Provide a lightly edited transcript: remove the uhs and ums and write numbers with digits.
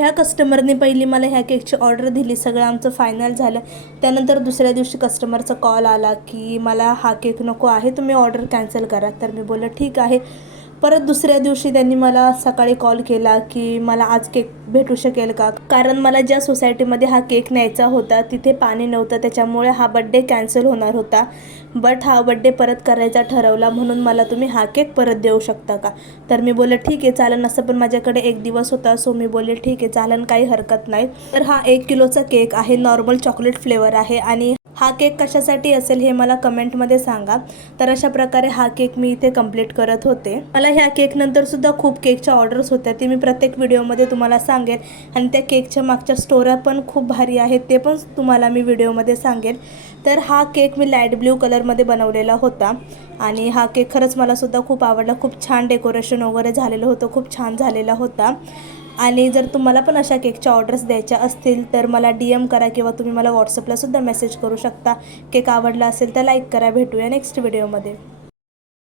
ह्या कस्टमरने पहिली मला ह्या केकची ऑर्डर दिली, सगळं आमचं फायनल झालं. त्यानंतर दुसऱ्या दिवशी कस्टमरचा कॉल आला की मला हा केक नको आहे, तुम्ही ऑर्डर कॅन्सल करा. तर मी बोललं ठीक आहे. परत दुसऱ्या दिवशी त्यांनी मला सकाळी कॉल केला की मला आज केक भेटू शकेल का, कारण मला ज्या सोसायटीमध्ये हा केक न्यायचा होता तिथे पाणी नव्हतं, त्याच्यामुळे हा बड्डे कॅन्सल होणार होता. बट हा बड्डे परत करायचा ठरवला, म्हणून मला तुम्ही हा केक परत देऊ शकता का. तर मी बोलले ठीक आहे चालेल, असं पण माझ्याकडे एक दिवस होता, सो मी बोलले ठीक आहे चालेल, काही हरकत नाही. तर हा 1 किलोचा केक आहे, नॉर्मल चॉकलेट फ्लेवर आहे. आणि हा केक कशासाठी असेल हे मला कमेंटमध्ये सांगा. तर अशा प्रकारे हा केक मी इथे कंप्लीट करत होते. मला ह्या केकनंतर सुद्धा खूप केकच्या ऑर्डर्स होत्या, ते मी प्रत्येक व्हिडिओमध्ये तुम्हाला सांगेन. आणि त्या केकच्या मागच्या स्टोऱ्या पण खूप भारी आहेत, ते पण तुम्हाला मी व्हिडिओमध्ये सांगेन. तर हा केक मी लाईट ब्ल्यू कलरमध्ये बनवलेला होता आणि हा केक खरंच मला सुद्धा खूप आवडला. खूप छान डेकोरेशन वगैरे झालेलं होतं, खूप छान झालेला होता. आणि जर तुम्हाला पण अशा केकच्या ऑर्डर्स द्यायच्या असतील तर मला DM करा किंवा तुम्ही मला व्हॉट्सअपला सुद्धा मेसेज करू शकता. केक आवडला असेल तर लाईक करा. भेटूया नेक्स्ट व्हिडिओमध्ये.